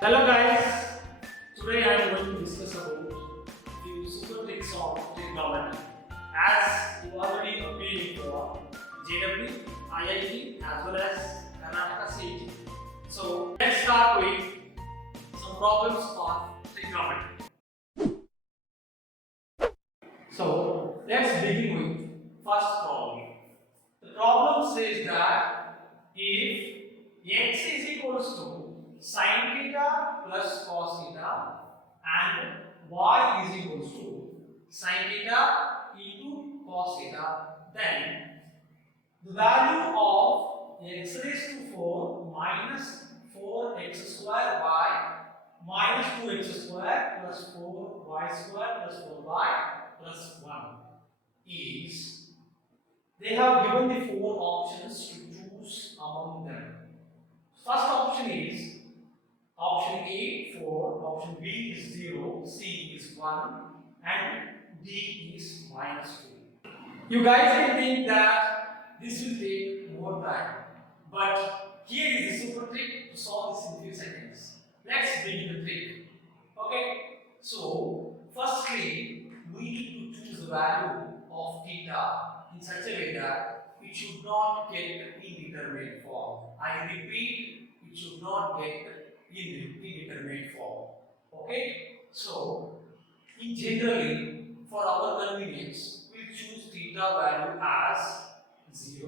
Hello guys, today I am going to discuss about the super tricks of trigonometry. As you already appeared for JW, IIT as well as Karnataka CET. So let's start with some problems on trigonometry. So let's begin with first problem. The problem says that if x is equals to sin theta plus cos theta and y is equals to sin theta into cos theta, then the value of x raised to 4 minus 4x square by minus 2x square plus 4y square plus 4y plus 1 is, they have given the four options to choose among them. First option is option A 4, option B is 0, C is 1 and D is minus 2. You guys may think that this will take more time, but here is the super trick to solve this in few seconds. Let's begin the trick. Okay, so firstly we need to choose the value of theta in such a way that it should not get indeterminate form. I repeat, it should not get indeterminate form. Okay, so in generally for our convenience we'll choose theta value as 0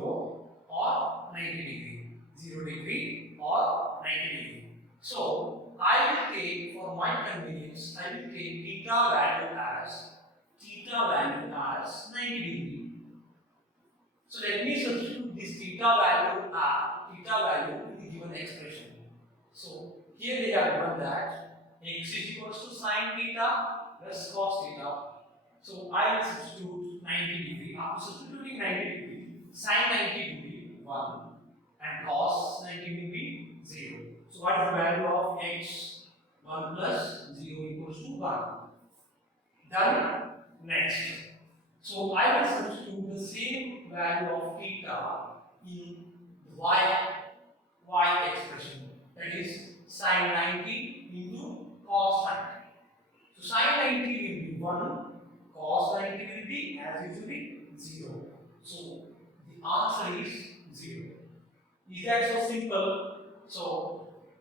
or 90 degree, 0 degree or 90 degree. So I will take, for my convenience, I will take theta value as 90 degree. So let me substitute this theta value in the given expression. So here they have given that x is equals to sin theta plus cos theta. So I will substitute 90 degree. After substituting 90 degree, sin 90 degree 1 and cos 90 degree 0. So what is the value of x? 1 plus 0 equals to 1. Done. Next. So I will substitute the same value of theta in the y expression, that is sin 90 into cos 90. So sin 90 will be 1, cos 90 will be as usually 0. So the answer is 0. Is that so simple? So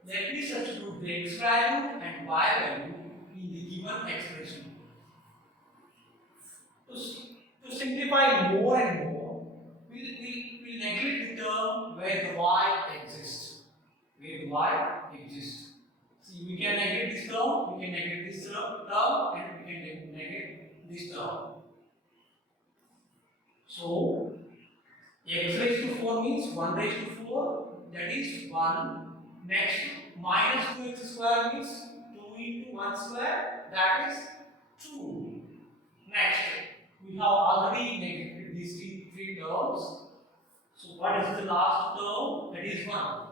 let me substitute the x value and y value in the given expression. To simplify more and more, we'll neglect the term where the y exists. Where the y exists. See, we can neglect this term, we can neglect this term, and we can neglect this term. So, x raised to 4 means 1 raised to 4, that is 1. Next, minus 2x square means 2 into 1 square, that is 2. Next, we have already neglected these three terms. So what is the last term? That is 1.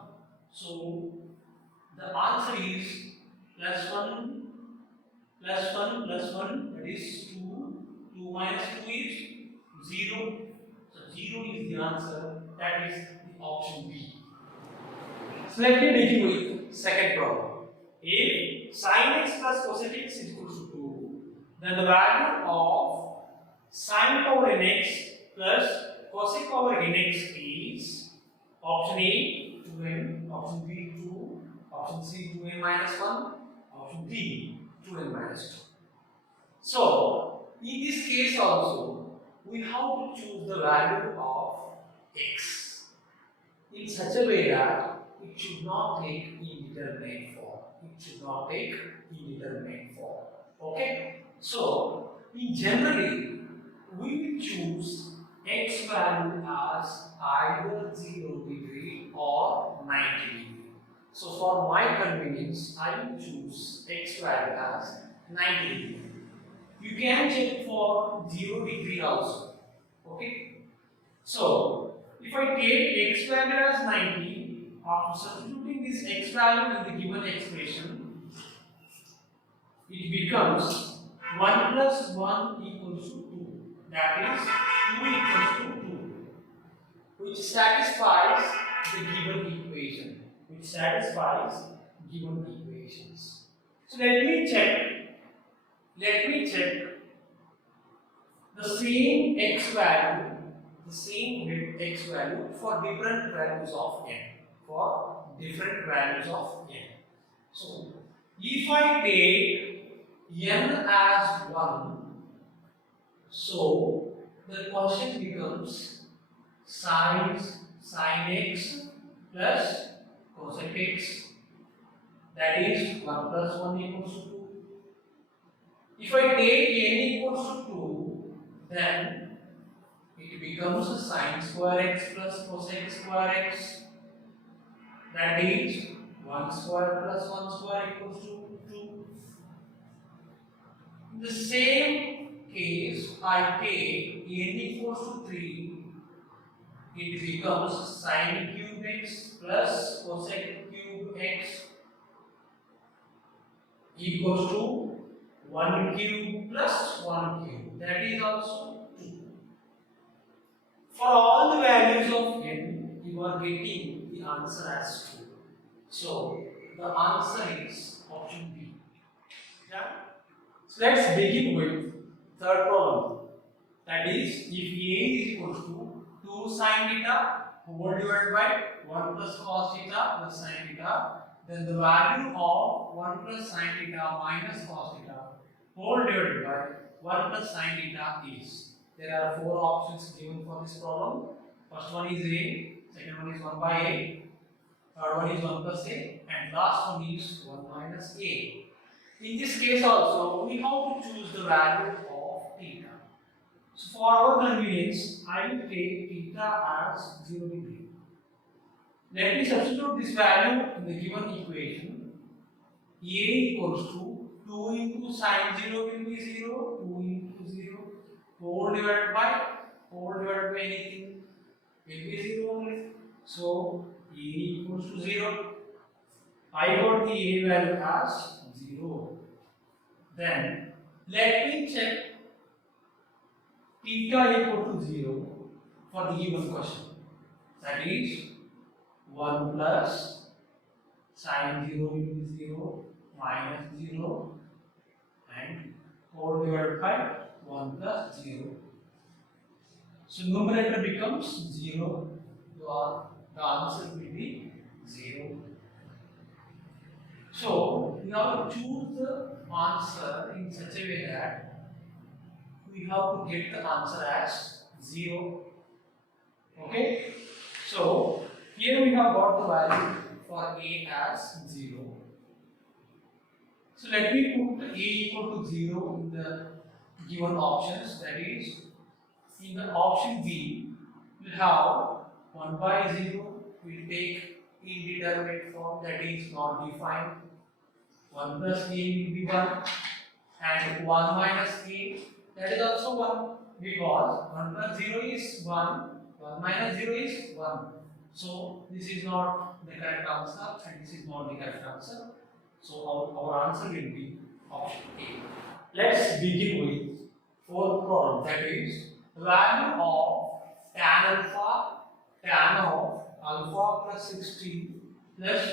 So the answer is plus 1 plus 1 plus 1, that is 2. 2 minus 2 is 0. So 0 is the answer. That is the option B. So let me begin with second problem. If sin x plus cosec x is equal to 2, then the value of sin power nx plus cosec power nx is option A 2n, option B 2, option C 2n minus 1, option D 2n minus 2. So in this case also we have to choose the value of x in such a way that it should not take indeterminate form. It should not take indeterminate form. Okay? So in generally we will choose x value as either 0 degree or 90 degree. So for my convenience, I will choose x value as 90 degree. You can check for 0 degree also. Okay? So if I take x value as 90, after substituting this x value in the given expression, it becomes 1 plus 1 equals to 2. That is 2 equals to 2, which satisfies the given equation. equations. So let me check the same x value, for different values of n. So if I take n as 1, so the question becomes sin x plus cosec x, that is 1 plus 1 equals to 2. If I take n equals to 2, then it becomes sin square x plus cosec square x, that is 1 square plus 1 square equals to 2. In the same case, I take n equals to 3, it becomes sin cube x plus cosec cube x equals to 1 cube plus 1 cube, that is also 2. For all the values of n, you are getting the answer as 2. So the answer is option B. Yeah? So let's begin with third problem. That is, if A is equals to 2 sin theta whole divided by 1 plus cos theta plus sin theta, then the value of 1 plus sin theta minus cos theta whole divided by 1 plus sin theta is. There are 4 options given for this problem. First one is A, second one is 1 by A, third one is 1 plus A, and last one is 1 minus A. In this case also, we have to choose the value of theta. So for our convenience, I will take theta as 0 degree. Let me substitute this value in the given equation. A equals to 2 into sin 0 will be 0, 2 into 0, whole divided by anything will be 0 only. So A equals to 0. I got the A value as 0. Then let me check theta equal to 0 for the given question. That is 1 plus sin 0 will be 0 minus 0 and whole divided by 1 plus 0. So numerator becomes 0. The answer will be 0. So we have to choose the answer in such a way that we have to get the answer as 0. Okay? So here we have got the value for A as 0. So let me put A equal to 0 in the given options. That is, in the option B, we have 1 by 0. We will take indeterminate form, that is not defined. 1 plus A will be 1, and 1 minus A, that is also 1, because 1 plus 0 is 1, 1 minus 0 is 1. So this is not the correct answer and this is not the correct answer. So our answer will be option A. Let's begin with fourth problem, that is the value of tan of alpha plus 60 plus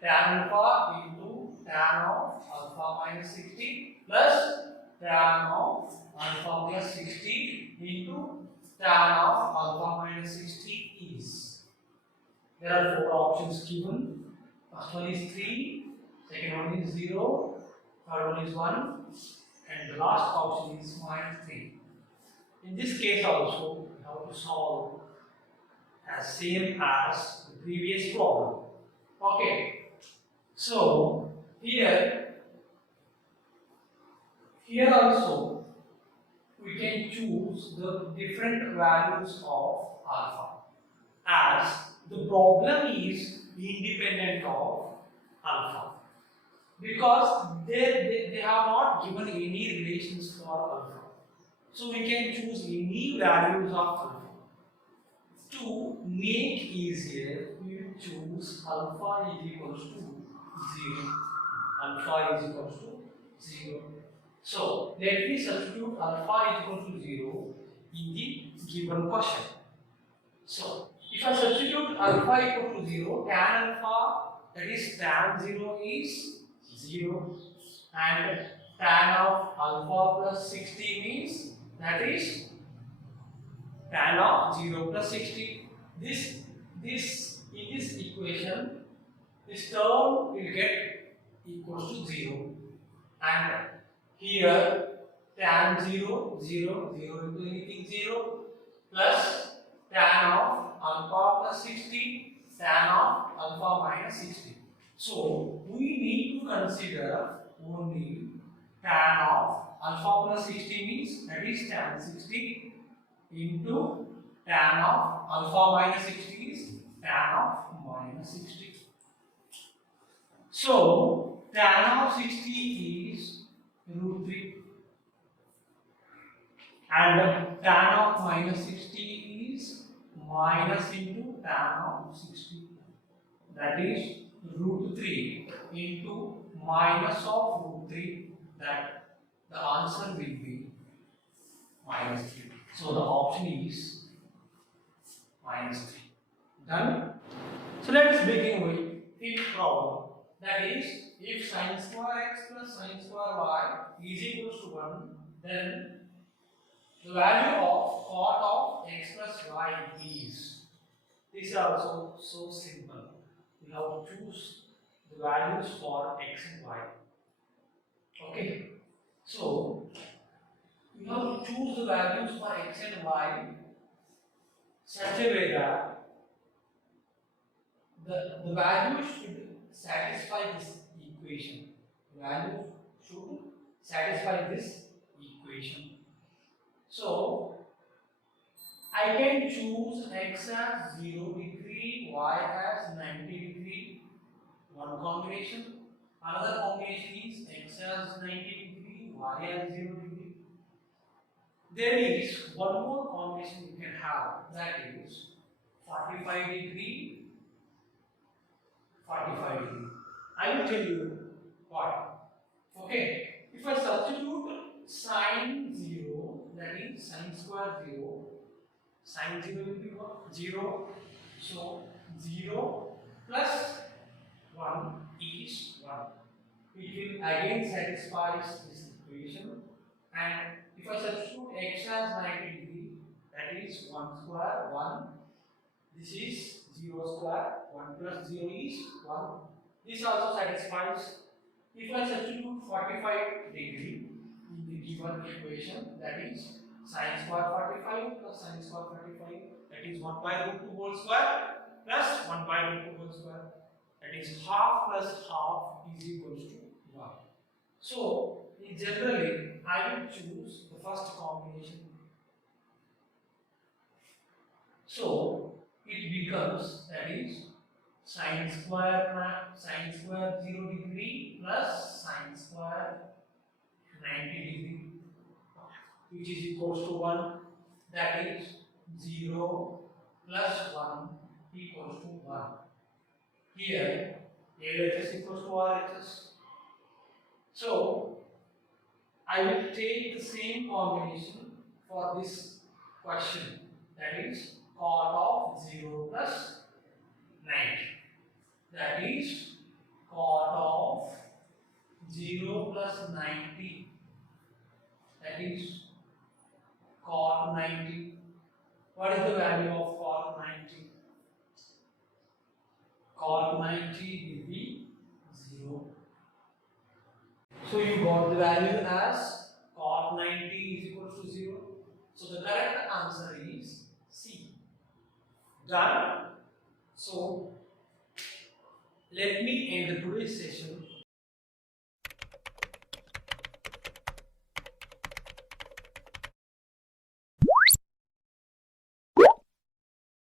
tan alpha into tan of alpha minus 60 plus tan of alpha plus 60 into tan of alpha minus 60 is. There are 4 options given. First one is 3, second one is 0, third one is 1, and the last option is minus 3. In this case also, we have to solve as same as the previous problem. Okay. So here also we can choose the different values of alpha, as the problem is independent of alpha, because they have not given any relations for alpha. So we can choose any values of alpha. To make easier, we will choose alpha is equals to 0. Alpha is equals to 0. So let me substitute alpha is equal to 0 in the given question. So if I substitute alpha equal to 0, tan alpha, that is tan 0 is 0, and tan of alpha plus 60 means that is tan of 0 plus 60. This in this equation, this term will get equals to 0, and here tan 0, 0, 0 into anything 0 plus tan of alpha plus 60, tan of alpha minus 60. So we need to consider only tan of alpha plus 60 means that is tan 60 into tan of alpha minus 60 is tan of minus 60. So tan of 60 is root 3 and tan of minus 60 is minus into tan of 60, that is root 3 into minus of root 3, that the answer will be minus 3. So the option is minus 3. Done? So let's begin with fifth problem. That is, if sin square x plus sin square y is equals to 1, then the value of cot of x plus y is. This is also so simple. We have to choose the values for x and y. Okay. So we have to choose the values for x and y such a way that the value should satisfy this equation. The value should satisfy this equation. So I can choose x as 0 degree, y as 90 degree, one combination. Another combination is x as 90 degree, y as 0 degree. There is one more combination you can have, that is 45 degree, 45 degree. I will tell you why. Okay, if I substitute sine 0, that is sine square 0, sine 0 will be 0. So 0 plus 1 is 1. It will again satisfies this equation. And if I substitute x as 90 degree, that is 1 square 1. This is 0 square, 1 plus 0 is 1. This also satisfies. If I substitute 45 degree in the given equation, that is sin square 45 plus sin square 45, that is 1 by root 2 whole square plus 1 by root 2 whole square, that is half plus half is equals to 1. So generally I will choose the first combination. So it becomes, that is sin square 0 degree plus sin square 90 degree, which is equals to 1, that is 0 plus 1 equals to 1. Here LHS equals to RHS. So I will take the same combination for this question, that is cot of 0 plus 90, that is cot of 0 plus 90, that is cot 90. What is the value of cot 90? Cot 90 will be 0. So you got the value as cot 90 is equal to 0. So the correct answer is C. Done? So let me end today's session